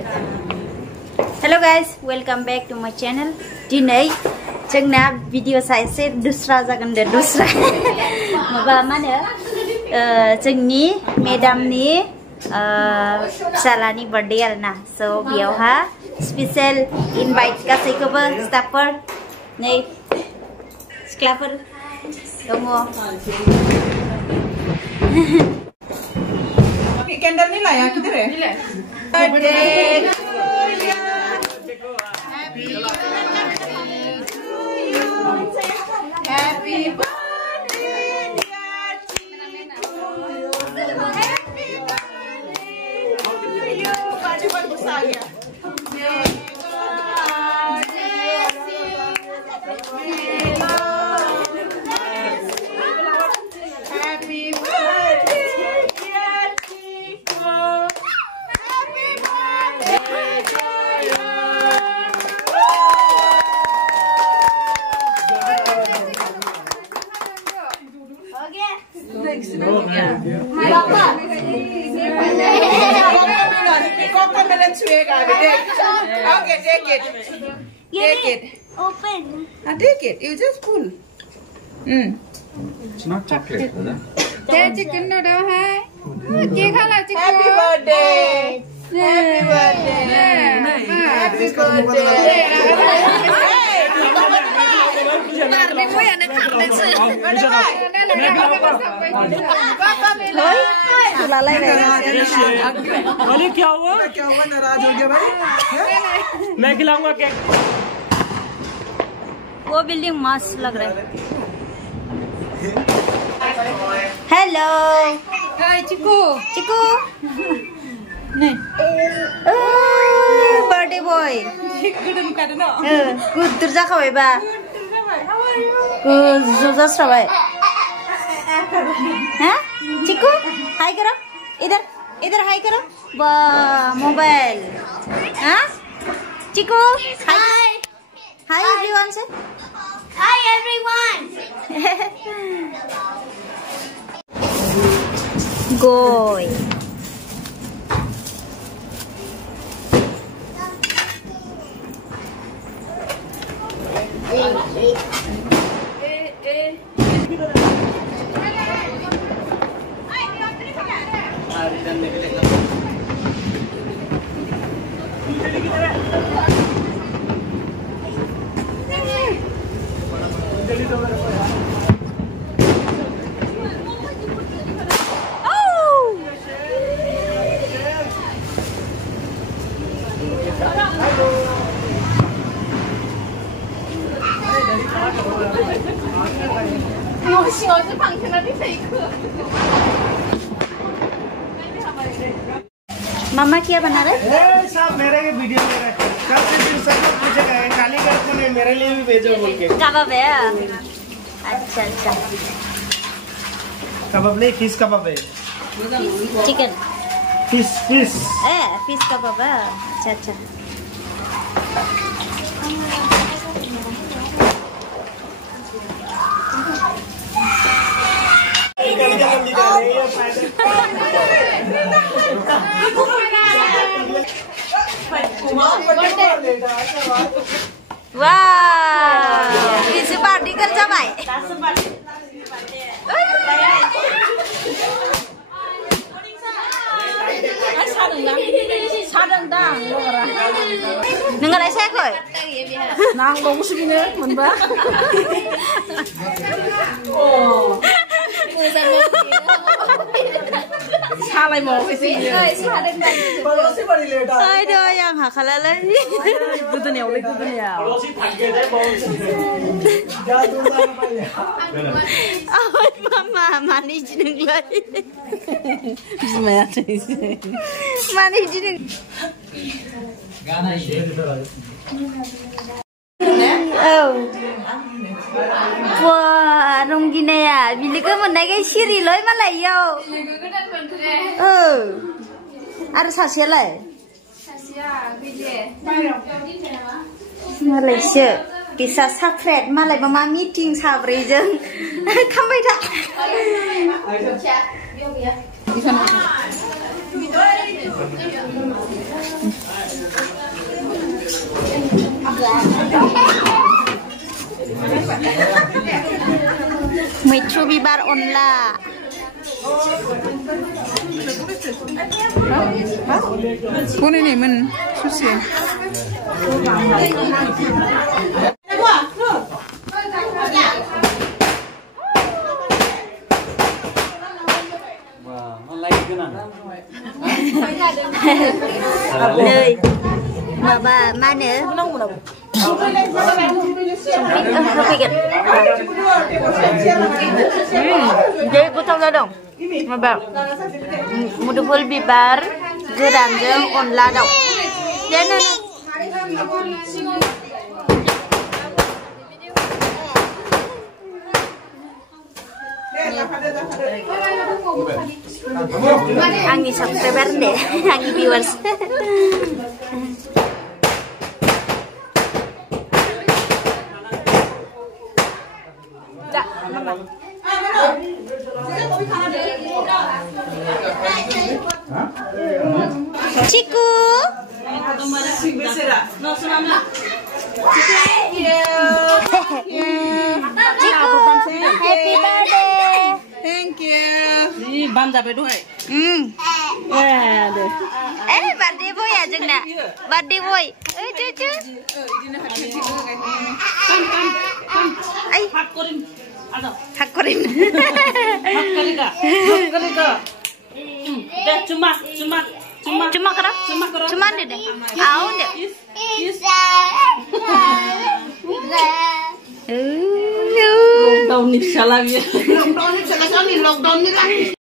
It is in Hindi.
Hello guys, welcome back to my channel. Today, jwngna video साइसे दूसरा जागोन दे दूसरा माबा माने जोंनि मेडामनि फिसालानि बर्थडे आरोना so बेयावहा स्पेशल इनभाइट गासैखौबो स्टाफफोर नै सिख्लाफोर दङ कैंडल नहीं लाया किधर है? Happy birthday, dear Chico. Happy birthday to you. बाजू पर गुस्सा आ गया. Happy birthday, dear Chico. Happy birthday to you. Coconut sweet, okay, take it. Take it. Open. Take it. You just pull. It's not chocolate, is it? Chicken noodle है क्या खाला chicken Happy birthday. Happy birthday. Happy birthday. अरे क्या हुआ? नाराज हो गया भाई? मैं खिलाऊंगा केक. वो बिल्डिंग मस्त लग रहा है. हेलो हाय चिकू चिकू नहीं बर्थडे बॉय गुद्दुर जाखाबाय बा गोजौ जास्राबाय हाँ चिकू हाय करो इधर इधर हाय करो बा मोबाइल हाँ चिकू हाय हाय एवरीवन से हाय एवरीवन Goy. मामा क्या बना रहे? सब मेरे के वीडियो में रहे। कल से फिर सब पूछेगा खाली कर तूने मेरे लिए भी भेजो बोल के। कबाब है? अच्छा अच्छा। कबाब नहीं फिश कबाब है। चिकन। Fish fish. फिश कबाब है। अच्छा अच्छा। वाह इसे पार्टी कर जा भाई नोंलाय सायाखै नांगौसोनो मोनबा सालाय मावाखैसै aduh yang hakalalay गोदोनायावलाय गोदोनायाव awal mama manis nenglah बिमाया manis neng oh wah rongginnya ya biliknya menaik siri loh malah yo ada sasia lah Malaysia bisa sakret malah mama meeting sabre jeng kampai tak मैथ्रु बिबार अनला 보내님은 수시에 Nơi Mà mana? Jadi gotong dong. Mabal. Muduful bibar geranjang onla dong. Jangan. Anggi subscriber deh, anggi viewers. Ciku. Ciku, happy birthday. Thank you. Birthday boy ya Jwngna. Birthday boy. Cucu. Ay, hakkorin. Cuma kerap. Cuma deh. Au deh. Lockdown nih salah ya. Lockdown nih salah kali. Lockdown nih kan.